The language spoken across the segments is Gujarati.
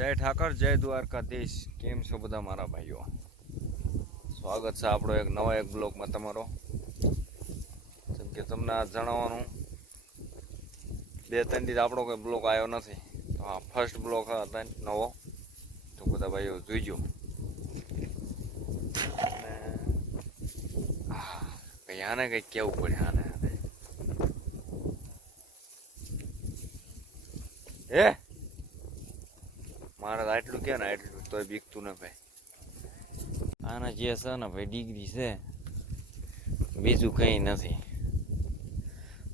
જય ઠાકર, જય દ્વારકાધીશ. કેમ છો બધા મારા ભાઈઓ? સ્વાગત છે આપણો એક નવા એક બ્લોગમાં તમારો. જેમ કે તમને આ જણાવવાનું 2-3 દિવસ આપણો કોઈ બ્લોગ આવ્યો નથી, તો આ ફર્સ્ટ બ્લોગ હતા નવો, તો બધા ભાઈઓ જોઈજો. અને આને કંઈક કેવું પડે આને હે મારે આટલું કે ને આટલું તોય બીકતું ને ભાઈ. આના જે છે ને ભાઈ ડિગ્રી છે, બીજું કંઈ નથી.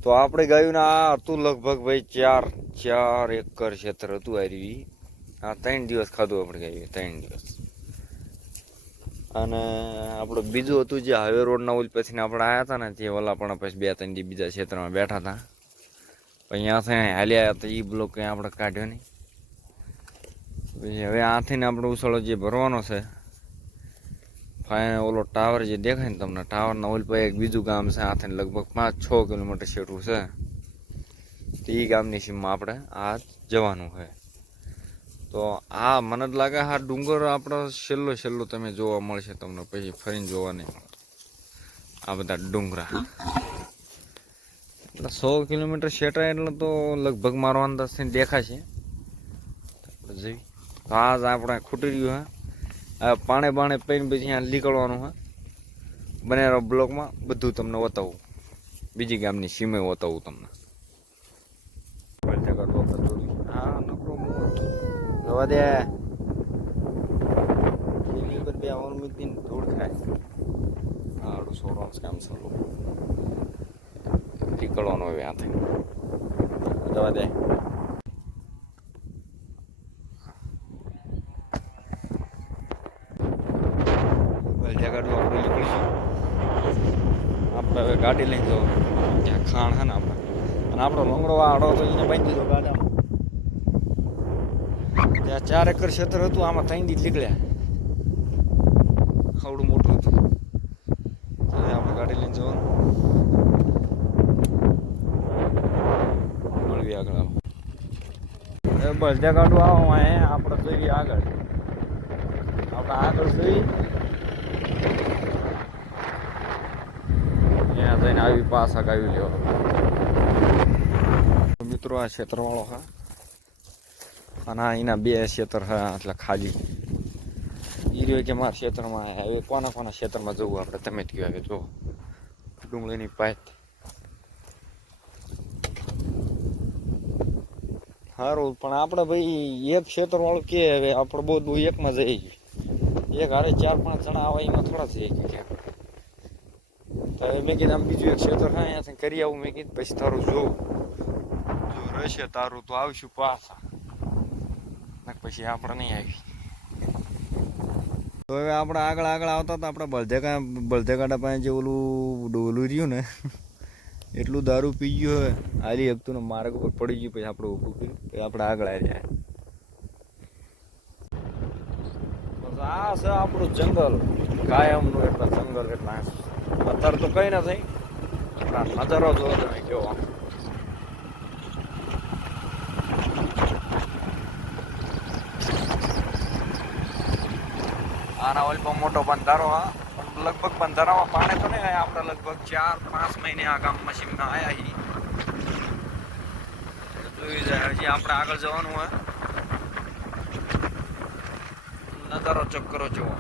તો આપણે ગાયું આ હતું લગભગ ભાઈ 4 એકર ક્ષેત્ર હતું. આ 3 દિવસ ખાધું આપણે ગાયું, 3 દિવસ. અને આપણું બીજું હતું જે હાઈવે રોડના ઓલ પછીને આપણે આવ્યા હતા ને, તે ઓલા પણ પછી 2-3 દી બીજા ક્ષેત્રમાં બેઠા હતા. પછી અહીંયાથી હાલ્યા હતા, એ બ્લોક કંઈ આપણે કાઢ્યો નહીં. પછી હવે આથી ને આપણે ઉછળો જે ભરવાનો છે, ઓલો ટાવર જે દેખાય ને તમને, ટાવરના ઓલ પર એક બીજું ગામ છે, આથી લગભગ 5-6 કિલોમીટર છેટું છે. તો એ ગામની સીમમાં આપણે આ જવાનું છે. તો આ મને જ લાગે આ ડુંગર આપણો છેલ્લો તમે જોવા મળશે તમને, પછી ફરીને જોવા નહીં મળે આ બધા ડુંગરા. એટલે 100 કિલોમીટર છેટાય એટલે તો લગભગ મારો અંદાજથી દેખાશે. આપણે જઈ તો આજ આપણે ખૂટી રહ્યું હે. પાણે પીને પછી અહીંયા નીકળવાનું હે. બનેરો બ્લોકમાં બધું તમને બતાવું, બીજી ગામની સીમે બતાવું તમને. હા નકરો જવા દે, બે આવવાનું મૂકીને ધૂળ ખાય. હાડું સોરવાનું કામ ચાલુ નીકળવાનું હવે ત્યાંથી જવા દે. આપણે હવે ગાડી લઈને જવું, ત્યાં ખાણ છે ને આપણે, અને આપણો લંગડો આડો તો એને બાંધી દીધો ગાડામાં. ત્યાં 4 એકર ક્ષેત્ર હતું, આમાં 3 દી નીકળ્યા, આવડું મોટું હતું. આપણે ગાડી લઈને જવાનું, મળવી આગળ આવો. બળદા ગાડું આવો આપણે જોઈએ આગળ, આપણે આગળ જોઈ ત્યાં જઈને આવી પાછા ગાવી લેવા. મિત્રો આ ક્ષેત્રવાળો હા, અને એના 2 ક્ષેત્ર હા, એટલે ખાલી એ રહ્યો કે મારા ક્ષેત્રમાં. હવે કોના ક્ષેત્રમાં જવું આપણે, તમે જ કહો. હવે જો ડુંગળીની પાઇપ સારું, પણ આપણે ભાઈ એક ક્ષેત્ર વાળું કે હવે આપણે બહુ એકમાં જઈ ગયું. એક હારે 4-5 જણા આવે એમાં થોડા જઈ ગયા. તો હવે મેં કીધું આમ બીજું એક ક્ષેત્ર હા અહીંયાથી કરી આવું. મેં કીધું પછી તારું જોવું, જો રહેશે તારું તો આવશું પાછા, પછી આપણે નહીં આવી. તો હવે આપણે આગળ આવતા હતા, આપણે બળધેગાડા પાસે જે ઓલું ડોલું રહ્યું ને, એટલું દારૂ પી ગયું હવે હાલી હકતું ને માર્ગ ઉપર પડી ગયું. પછી આપણે ઊભું કર્યું, પછી આપણે આગળ આવ્યા. આ છે આપણું જંગલ કાયમનું, એટલા જંગલ એટલા અત્યારે તો કઈ નથી. નજારો જો તમે કેવો, આના ઓલમાં મોટો બંધારો હા, પણ લગભગ બંધારામાં પાણી તો નહીં આવ્યા. આપણે લગભગ 4-5 મહિને આ ગામમાં સીમના આવ્યા છીએ. જોઈ જાય હજી આપણે આગળ જવાનું હોય, નજારો ચક્કરો જુઓ.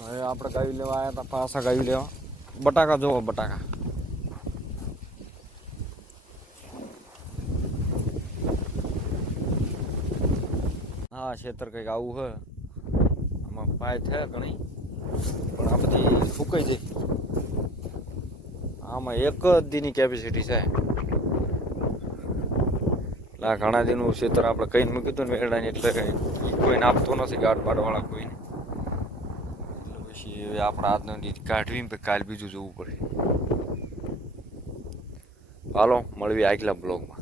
હવે આપણે ગાવી લેવા આવ્યા હતા, પાછા ગાવી લેવા. બટાકા જુઓ, બટાકા. હા ક્ષેત્ર કંઈક આવું છે. આમાં પાય છે ઘણી, પણ આ બધી ફૂંકાઈ જાય. આમાં એક જ દીની કેપેસિટી છે. એટલે આ ઘણા દીનું ક્ષેત્ર આપણે કઈ મૂક્યું હતું ને વેરડાની, એટલે કોઈને આપતો નથી ગાઢવાળા કોઈને. એટલે પછી હવે આપણે આજનો કાઢવી ને કાલ બીજું જોવું પડે. હાલો મળવી આગલા બ્લોગમાં.